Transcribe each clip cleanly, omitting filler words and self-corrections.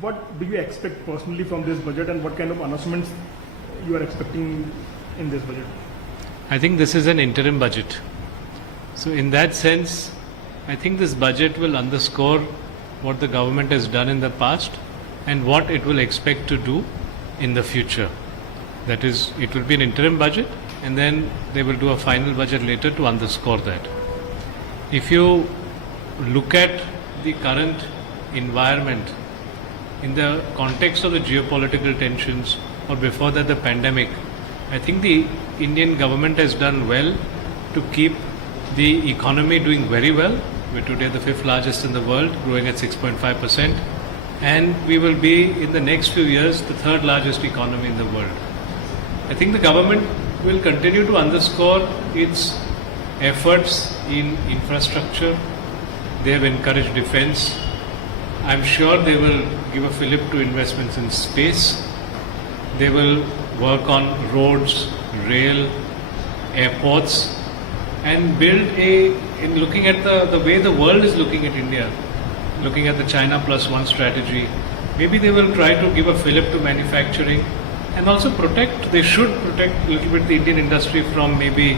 What do you expect personally from this budget, and what kind of announcements you are expecting in this budget? I think this is an interim budget. So in that sense, I think this budget will underscore what the government has done in the past and what it will expect to do in the future. That is, it will be an interim budget and then they will do a final budget later to underscore that. If you look at the current environment in the context of the geopolitical tensions or before that the pandemic, I think the Indian government has done well to keep the economy doing very well. We're today the 5th largest in the world, growing at 6.5%, and we will be in the next few years the 3rd largest economy in the world. I think the government will continue to underscore its efforts in infrastructure. They have encouraged defense. I'm sure they will give a fillip to investments in space. They will work on roads, rail, airports, and build in looking at the way the world is looking at India, looking at the China Plus One strategy. Maybe they will try to give a fillip to manufacturing and also they should protect a little bit the Indian industry from maybe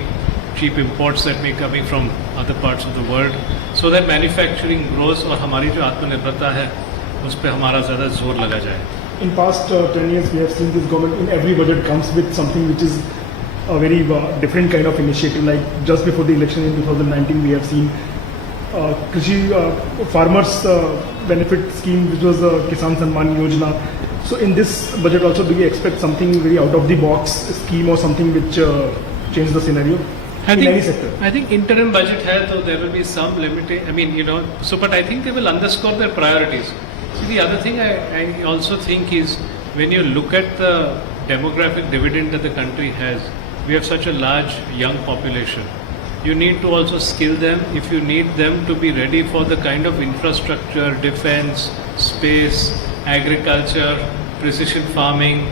cheap imports that may be coming from other parts of the world, so that manufacturing grows और हमारी जो आत्मनिर्भरता है उस पर हमारा ज़्यादा जोर लगा जाए. In past 10 years, we have seen this government in every budget comes with something which is a very different kind of initiative. Like just before the election in 2019, we have seen Krishi farmers benefit scheme, which was the Kisan Samman Yojana. So in this budget also, do we expect something very out of the box scheme or something which change the scenario in any sector? I think interim budget hai, so there will be some limited. I mean, but I think they will underscore their priorities. See, the other thing I also think is when you look at the demographic dividend that the country has, we have such a large young population. You need to also skill them if you need them to be ready for the kind of infrastructure, defense, space, agriculture, precision farming.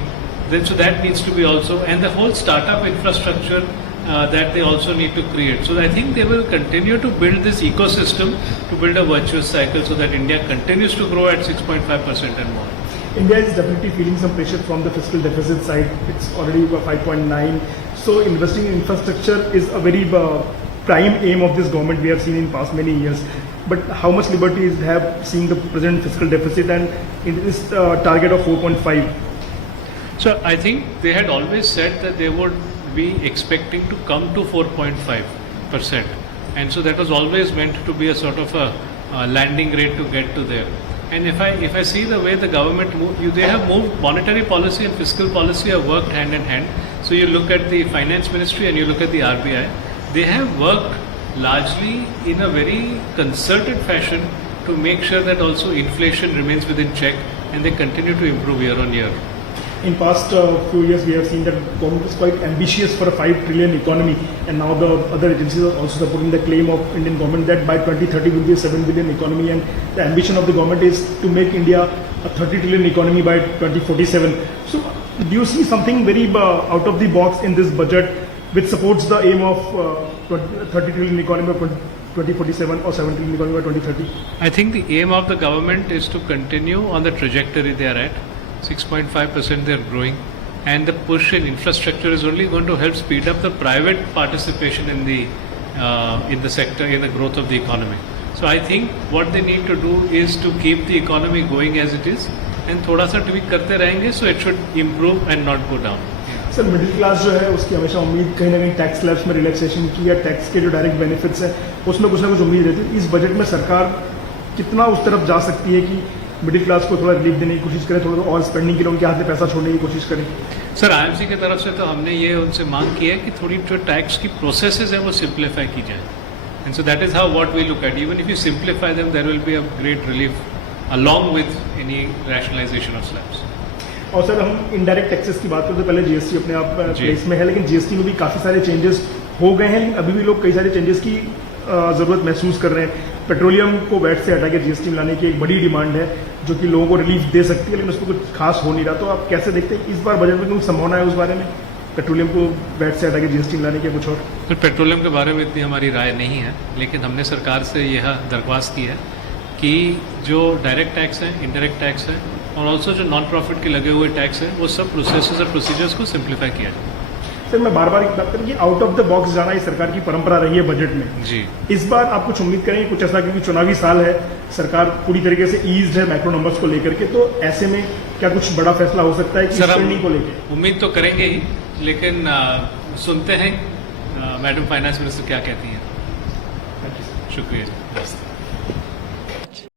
So that needs to be also, and the whole startup infrastructure that they also need to create. So I think they will continue to build this ecosystem to build a virtuous cycle so that India continues to grow at 6.5% and more. India is definitely feeling some pressure from the fiscal deficit side. It's already 5.9. So investing in infrastructure is a very prime aim of this government we have seen in past many years. But how much liberty is have seeing the present fiscal deficit and in this target of 4.5? So I think they had always said that they would be expecting to come to 4.5%, and so that was always meant to be a sort of a landing rate to get to there. And if I see the way the government they have moved, monetary policy and fiscal policy have worked hand in hand. So you look at the finance ministry and you look at the RBI, they have worked largely in a very concerted fashion to make sure that also inflation remains within check and they continue to improve year on year. In past few years, we have seen that government is quite ambitious for a 5 trillion economy, and now the other agencies are also supporting the claim of Indian government that by 2030 will be a 7 billion economy, and the ambition of the government is to make India a 30 trillion economy by 2047. So, do you see something very out of the box in this budget which supports the aim of 30 trillion economy by 2047 or 7 trillion economy by 2030? I think the aim of the government is to continue on the trajectory they are at. 6.5% they are growing, and the push in infrastructure is only going to help speed up the private participation in the sector, in the growth of the economy. So I think what they need to do is to keep the economy going as it is and थोड़ा सा tweak करते रहेंगे, so it should improve and not go down. Sir middle class जो है उसकी हमेशा उम्मीद कहीं ना कहीं टैक्स स्लैब्स में रिलैक्सेशन की या टैक्स के जो डायरेक्ट बेनिफिट्स हैं उसमें कुछ ना कुछ उम्मीद रहती है. इस बजट में सरकार कितना उस तरफ जा सकती है कि मिडिल क्लास को थोड़ा रिलीफ देने की कोशिश करें, थोड़ा और स्पेंडिंग के लिए उनके हाथ में पैसा छोड़ने की कोशिश करें? सर आईएमसी की तरफ से तो हमने ये उनसे मांग की है कि थोड़ी जो टैक्स की प्रोसेसेस है वो सिंप्लीफाई की जाए, and so that is how what we look at. Even if you simplify them there will be a great relief along with any rationalisation of slabs. और सर हम इनडायरेक्ट टैक्सेस की बात करते हैं, पहले जीएसटी अपने आप प्लेस में है, लेकिन जीएसटी में भी काफ़ी सारे चेंजेस हो गए हैं, लेकिन अभी भी लोग कई सारे चेंजेस की ज़रूरत महसूस कर रहे हैं. पेट्रोलियम को वैट से हटा के जीएसटी में लाने की एक बड़ी डिमांड है जो कि लोगों को रिलीफ दे सकती है, लेकिन उसको कुछ खास हो नहीं रहा. तो आप कैसे देखते हैं इस बार बजट में कुछ संभावना है उस बारे में, पेट्रोलियम को वैट से हटा के जीएसटी में लाने के कुछ और? तो पेट्रोलियम के बारे में इतनी हमारी राय नहीं है, लेकिन हमने सरकार से यह दरख्वास्त की है कि जो डायरेक्ट टैक्स है, इनडायरेक्ट टैक्स है और ऑल्सो जो नॉन प्रॉफिट के लगे हुए टैक्स है वो सब प्रोसेसेस और प्रोसीजर्स को सिंप्लीफाई किया जाए। सर मैं बार बार एक बात करूँ कि आउट ऑफ द बॉक्स जाना ये सरकार की परंपरा रही है बजट में। जी। इस बार आप कुछ उम्मीद करेंगे कुछ ऐसा, क्योंकि चुनावी साल है, सरकार पूरी तरीके से ईज्ड है मैक्रो नंबर्स को लेकर के, तो ऐसे में क्या कुछ बड़ा फैसला हो सकता है कि सर, स्पेंडिंग को लेकर? उम्मीद तो करेंगे ही, लेकिन सुनते हैं मैडम फाइनेंस मिनिस्टर क्या कहती हैं। शुक्रिया।